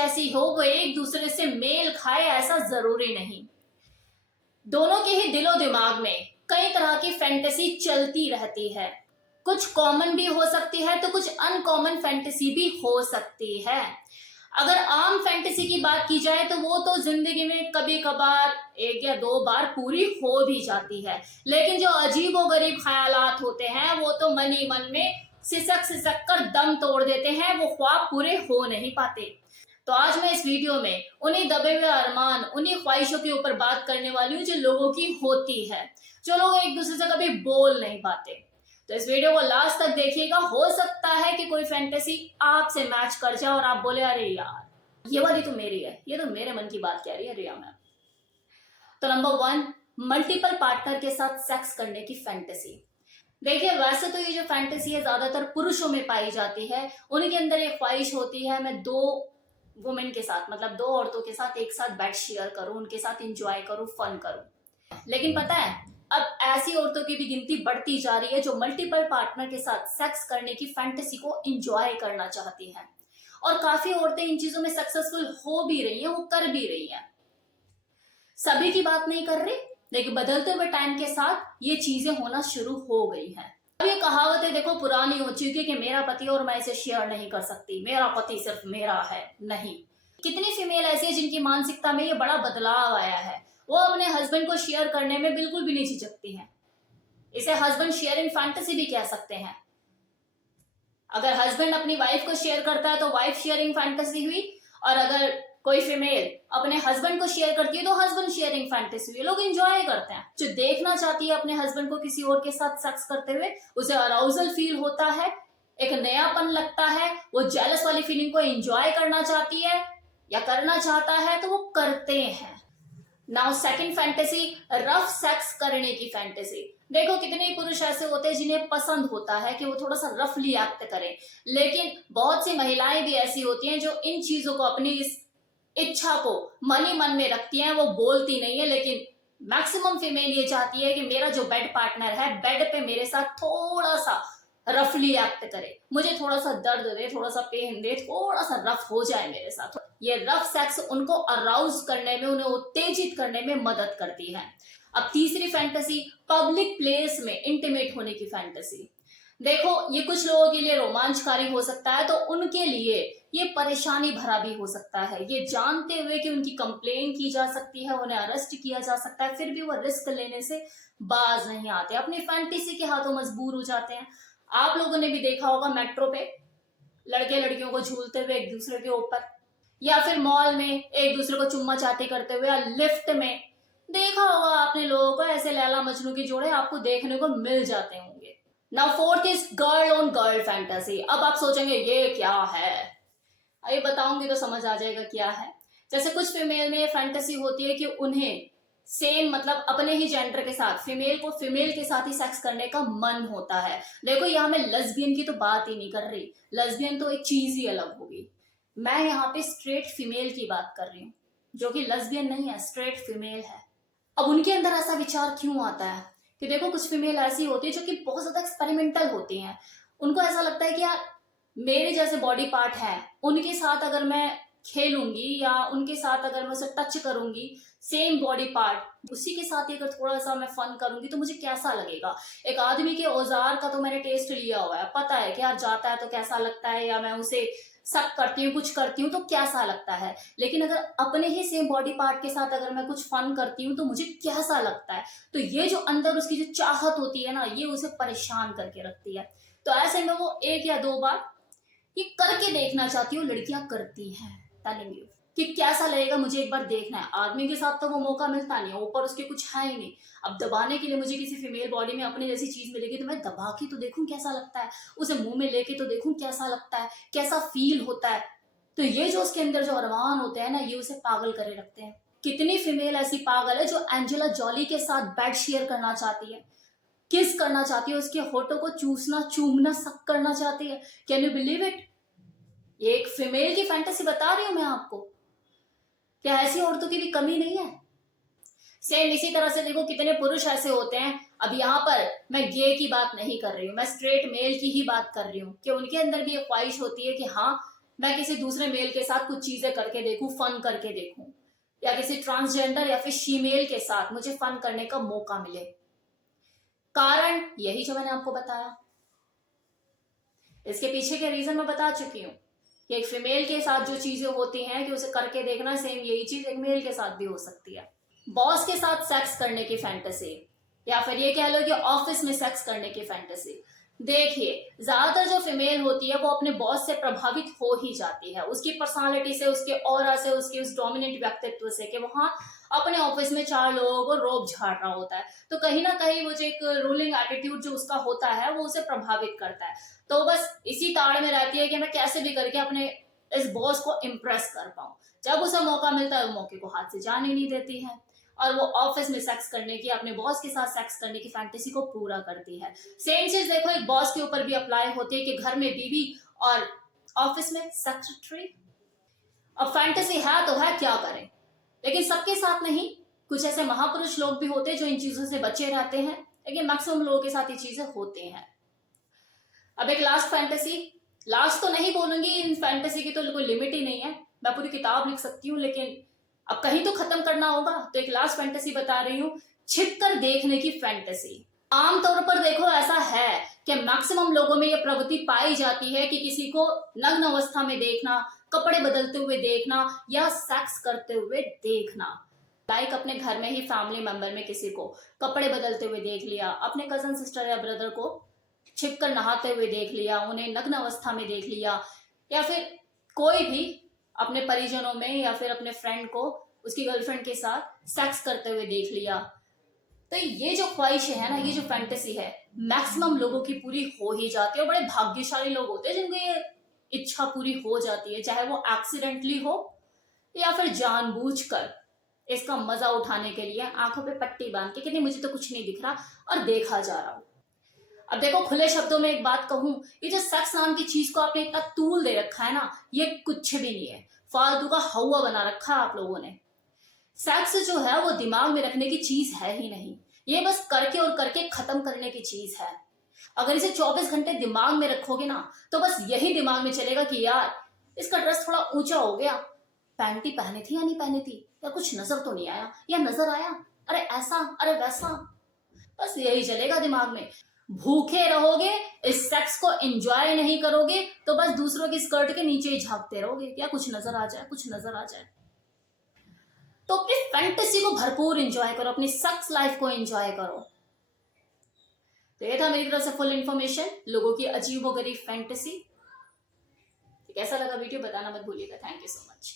जैसी हो वो एक दूसरे से मेल खाए ऐसा जरूरी नहीं। दोनों के ही दिलो दिमाग में कई तरह की फैंटेसी चलती रहती है। कुछ कॉमन भी हो सकती है तो कुछ अनकॉमन फैंटेसी भी हो सकती है। अगर आम फैंटेसी की बात की जाए तो वो तो जिंदगी में कभी कभार एक या दो बार पूरी हो भी जाती है, लेकिन जो अजीबोगरीब ख्यालात होते हैं वो तो मन ही मन में सिसक सिसक कर दम तोड़ देते हैं, वो ख्वाब पूरे हो नहीं पाते। तो आज मैं इस वीडियो में उन्हीं दबे हुए अरमान, उन्हीं ख्वाहिशों के ऊपर बात करने वाली हूँ जो लोगों की होती है, जो लोग एक दूसरे से कभी बोल नहीं पाते। तो इस वीडियो को लास्ट तक देखिएगा, हो सकता है कि कोई फैंटेसी आपसे मैच कर जाए और आप बोले अरे यार ये वाली तो मेरी है, ये तो मेरे मन की बात कह रही है रिया मैम। तो नंबर 1, मल्टीपल पार्टनर के साथ सेक्स करने की फैंटेसी। देखिए वैसे तो ये जो फैंटेसी है ज्यादातर पुरुषों में पाई जाती है। उनके अंदर एक ख्वाहिश होती है मैं दो वुमेन के साथ, मतलब दो औरतों के साथ एक साथ बेड शेयर करूं, उनके साथ इंजॉय करूं, फन करूं। लेकिन पता है अब ऐसी औरतों की भी गिनती बढ़ती जा रही है जो मल्टीपल पार्टनर के साथ सेक्स करने की फैंटेसी को इंजॉय करना चाहती हैं, और काफी औरतें इन चीजों में सक्सेसफुल हो भी रही हैं, वो कर भी रही हैं। सभी की बात नहीं कर रही, लेकिन बदलते हुए टाइम के साथ ये चीजें होना शुरू हो गई हैं। अब ये कहावतें देखो पुरानी हो चुकी है कि मेरा पति और मैं इसे शेयर नहीं कर सकती, मेरा पति सिर्फ मेरा है। नहीं, कितनी फीमेल ऐसी है जिनकी मानसिकता में ये बड़ा बदलाव आया है, वो अपने हस्बैंड को शेयर करने में बिल्कुल भी नहीं झिझकती हैं। इसे हस्बैंड शेयरिंग फैंटेसी भी कह सकते हैं। अगर हस्बैंड अपनी वाइफ को शेयर करता है तो वाइफ शेयरिंग फैंटेसी हुई, और अगर कोई फीमेल अपने हस्बैंड को शेयर करती है तो हस्बैंड शेयरिंग फैंटेसी हुई। लोग एंजॉय करते हैं। जो देखना चाहती है अपने हस्बैंड को किसी और के साथ सेक्स करते हुए, उसे अराउजल फील होता है, एक नयापन लगता है, वो जेलस वाली फीलिंग को एंजॉय करना चाहती है या करना चाहता है तो वो करते हैं। Now second fantasy, rough sex करने की फैंटेसी। देखो कितने पुरुष ऐसे होते हैं जिन्हें पसंद होता है कि वो थोड़ा सा रफली एक्ट करें, लेकिन बहुत सी महिलाएं भी ऐसी होती हैं जो इन चीजों को, अपनी इस इच्छा को मन ही मन में रखती हैं, वो बोलती नहीं है। लेकिन मैक्सिमम फीमेल ये चाहती है कि मेरा जो बेड पार्टनर है बेड पे मेरे साथ थोड़ा सा रफली एक्ट करे, मुझे थोड़ा सा दर्द दे, थोड़ा सा पेन दे, थोड़ा सा रफ हो जाए मेरे साथ। ये रफ सेक्स उनको अराउज करने में, उन्हें उत्तेजित करने में मदद करती है। अब तीसरी फैंटेसी, पब्लिक प्लेस में इंटीमेट होने की फैंटेसी। देखो ये कुछ लोगों के लिए रोमांचकारी हो सकता है तो उनके लिए ये परेशानी भरा भी हो सकता है, ये जानते हुए कि उनकी कंप्लेन की जा सकती है, उन्हें अरेस्ट किया जा सकता है, फिर भी वो रिस्क लेने से बाज नहीं आते, अपनी फैंटेसी के हाथों मजबूर हो जाते हैं। आप लोगों ने भी देखा होगा मेट्रो पे लड़के लड़कियों को झूलते हुए एक दूसरे के ऊपर, या फिर मॉल में एक दूसरे को चुम्मा चाटी करते हुए, या लिफ्ट में देखा होगा आपने लोगों को, ऐसे लैला मजनू की जोड़े आपको देखने को मिल जाते होंगे। Now fourth is girl on girl fantasy. अब आप सोचेंगे ये क्या है, अरे बताऊंगी तो समझ आ जाएगा क्या है। जैसे कुछ फीमेल में फैंटेसी होती है कि उन्हें सेम, मतलब अपने ही जेंडर के साथ, फीमेल को फीमेल के साथ ही सेक्स करने का मन होता है। देखो यहाँ मैं लेस्बियन की तो बात ही नहीं कर रही, लेस्बियन तो एक चीज ही अलग होगी। मैं यहाँ पे स्ट्रेट फीमेल की बात कर रही हूँ, जो कि लेस्बियन नहीं है, स्ट्रेट फीमेल है। अब उनके अंदर ऐसा विचार क्यों आता है कि देखो कुछ फीमेल ऐसी होती है जो कि बहुत ज्यादा एक्सपेरिमेंटल होती हैं। उनको ऐसा लगता है कि यार मेरे जैसे बॉडी पार्ट है, उनके साथ अगर मैं खेलूंगी या उनके साथ अगर मैं उसे टच करूंगी, सेम बॉडी पार्ट, उसी के साथ ही अगर थोड़ा सा मैं फन करूंगी तो मुझे कैसा लगेगा। एक आदमी के औजार का तो मैंने टेस्ट लिया हुआ है, पता है कि यार जाता है तो कैसा लगता है, या मैं उसे सक करती हूँ, कुछ करती हूँ तो कैसा लगता है। लेकिन अगर अपने ही सेम बॉडी पार्ट के साथ अगर मैं कुछ फन करती हूँ तो मुझे कैसा लगता है। तो ये जो अंदर उसकी जो चाहत होती है ना, ये उसे परेशान करके रखती है। तो ऐसे में वो एक या दो बार ये करके देखना चाहती हूँ, लड़कियां करती हैं, टेलिंग यू कि कैसा लगेगा, मुझे एक बार देखना है। आदमी के साथ तो वो मौका मिलता नहीं, ऊपर उसके कुछ है ही नहीं। अब दबाने के लिए मुझे किसी फीमेल बॉडी में अपनी जैसी चीज मिलेगी तो मैं दबा के तो देखूं कैसा लगता है, उसे मुंह में लेके तो देखूं कैसा लगता है, कैसा फील होता है। तो ये जो उसके अंदर जो अरमान होते हैं ना, ये उसे पागल करे रखते हैं। कितनी फीमेल ऐसी पागल है जो एंजेला जॉली के साथ बेड शेयर करना चाहती है, किस करना चाहती है, उसके होठों को चूसना, चूमना, सक करना चाहती है। Can you believe it? ये एक फीमेल की फैंटेसी बता रही हूं मैं आपको। क्या ऐसी औरतों की भी कमी नहीं है? सेम इसी तरह से देखो कितने पुरुष ऐसे होते हैं। अब यहाँ पर मैं गे की बात नहीं कर रही हूँ, मैं स्ट्रेट मेल की ही बात कर रही हूँ कि उनके अंदर भी एक ख्वाहिश होती है कि हाँ मैं किसी दूसरे मेल के साथ कुछ चीजें करके देखूं, फन करके देखूं, या किसी ट्रांसजेंडर या फिर फीमेल के साथ मुझे फन करने का मौका मिले। कारण यही जो मैंने आपको बताया। इसके पीछे के रीजन मैं बता चुकी हूँ कि एक फीमेल के साथ जो चीजें होती हैं कि उसे करके देखना, सेम यही चीज एक मेल के साथ भी हो सकती है। बॉस के साथ सेक्स करने की फैंटेसी, या फिर ये कह लो कि ऑफिस में सेक्स करने की फैंटेसी। देखिए, ज्यादातर जो फीमेल होती है वो अपने बॉस से प्रभावित हो ही जाती है, उसकी पर्सनालिटी से, उसके ऑरा से, उसके उस डोमिनेंट व्यक्तित्व से कि वहां अपने ऑफिस में 4 लोगों को रोब झाड़ रहा होता है। तो कहीं ना कहीं वो जो एक रूलिंग एटीट्यूड जो उसका होता है वो उसे प्रभावित करता है। तो बस इसी ताड़ में रहती है कि मैं कैसे भी करके अपने इस बॉस को इम्प्रेस कर पाऊं। जब उसे मौका मिलता है वो मौके को हाथ से जाने नहीं देती है, और वो ऑफिस में सेक्स करने की, अपने बॉस के साथ सेक्स करने की फैंटेसी को पूरा करती है। सेम चीज देखो एक बॉस के ऊपर भी अप्लाई होती है कि घर में बीवी और ऑफिस में सेक्रेटरी। अब फैंटेसी है तो है, क्या करें, लेकिन सबके साथ नहीं। कुछ ऐसे महापुरुष लोग भी होते हैं जो इन चीजों से बचे रहते हैं, लेकिन मैक्सिमम लोगों के साथ ये चीजें होती हैं। अब एक लास्ट फैंटेसी, लास्ट तो नहीं बोलूंगी, इन फैंटेसी की तो कोई लिमिट ही नहीं है, मैं पूरी किताब लिख सकती हूँ, लेकिन अब कहीं तो खत्म करना होगा, तो एक लास्ट फैंटेसी बता रही हूँ, छिप कर देखने की फैंटेसी। आमतौर पर देखो ऐसा है कि मैक्सिमम लोगों में यह प्रवृत्ति पाई जाती है कि किसी को नग्न अवस्था में देखना, कपड़े बदलते हुए देखना, या सेक्स करते हुए देखना। लाइक अपने घर में ही फैमिली मेंबर में किसी को कपड़े बदलते हुए देख लिया, अपने कजन सिस्टर या ब्रदर को छिपकर नहाते हुए देख लिया, उन्हें नग्न अवस्था में देख लिया, या फिर कोई भी अपने परिजनों में या फिर अपने फ्रेंड को उसकी गर्लफ्रेंड के साथ सेक्स करते हुए देख लिया। तो ये जो ख्वाहिश है ना, ये जो फैंटेसी है, मैक्सिमम लोगों की पूरी हो ही जाती है। और बड़े भाग्यशाली लोग होते हैं जिनको ये इच्छा पूरी हो जाती है, चाहे वो एक्सीडेंटली हो या फिर जानबूझकर इसका मजा उठाने के लिए आंखों पे पट्टी बांध के कि नहीं मुझे तो कुछ नहीं दिख रहा और देखा जा रहा हो। अब देखो, खुले शब्दों में एक बात कहूं, ये जो सेक्स नाम की चीज को आपने इतना तूल दे रखा है ना, ये कुछ भी नहीं है, फालतू का हवा बना रखा है आप लोगों ने। सेक्स जो है वो दिमाग में रखने की चीज है ही नहीं, ये बस करके और करके खत्म करने की चीज है। अगर इसे 24 घंटे दिमाग में रखोगे ना, तो बस यही दिमाग में चलेगा कि यार इसका ड्रेस थोड़ा ऊंचा हो गया, पैंटी पहनी थी या नहीं पहनी थी, या कुछ नजर तो नहीं आया, या नजर आया, अरे ऐसा, अरे वैसा, बस यही चलेगा दिमाग में। भूखे रहोगे, इस सेक्स को एंजॉय नहीं करोगे, तो बस दूसरों की स्कर्ट के नीचे ही झांकते रहोगे, क्या कुछ नजर आ जाए, कुछ नजर आ जाए। तो अपनी फैंटेसी को भरपूर एंजॉय करो, अपनी सेक्स लाइफ को एंजॉय करो। तो ये था मेरी तरफ से फुल इंफॉर्मेशन लोगों की अजीबोगरीब फैंटेसी। कैसा लगा वीडियो बताना मत भूलिएगा। Thank you so much.